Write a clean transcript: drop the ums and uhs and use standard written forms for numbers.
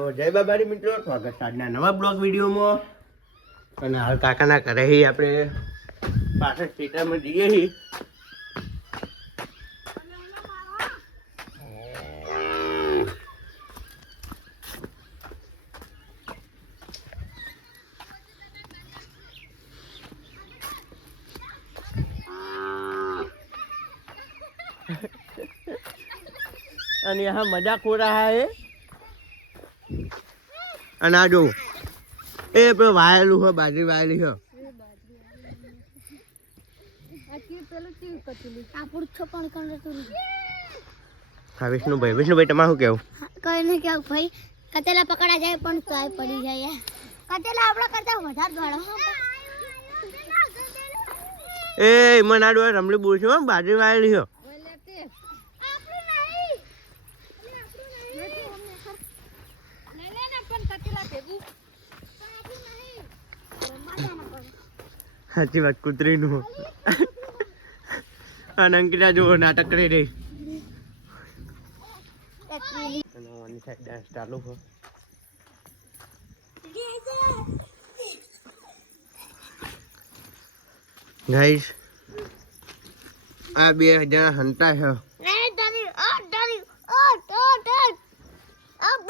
જય બાબારી મિત્રો, સ્વાગત છે આજના નવા બ્લોગ વિડીયોમાં. અને હાલ કાકાના ઘરે આપણે પાછળ ખેતરમાં જઈએ છીએ. અને यहाँ मजाक हो रहा है. અને આ જો એ પેલું વાયેલું હોય, બાજરી વાયેલી હોય. હા વિષ્ણુભાઈ તમારું શું કેવું? કઈ નહીં કેવું ભાઈ, કતેલા પકડા જાય પણ તોય પડી જાય. કતેલા આપણા કરતા વધારે દોડો. એ મને આ ડોય રમલી બોલ છે, બાજરી વાયેલી હોય. સાચી વાત, કૂતરીનું. અને અંકિતા જો નાટક કરી રહી. ડાન્સ ચાલુ હોય. ગાઈસ આ બે જણા હંતા છે.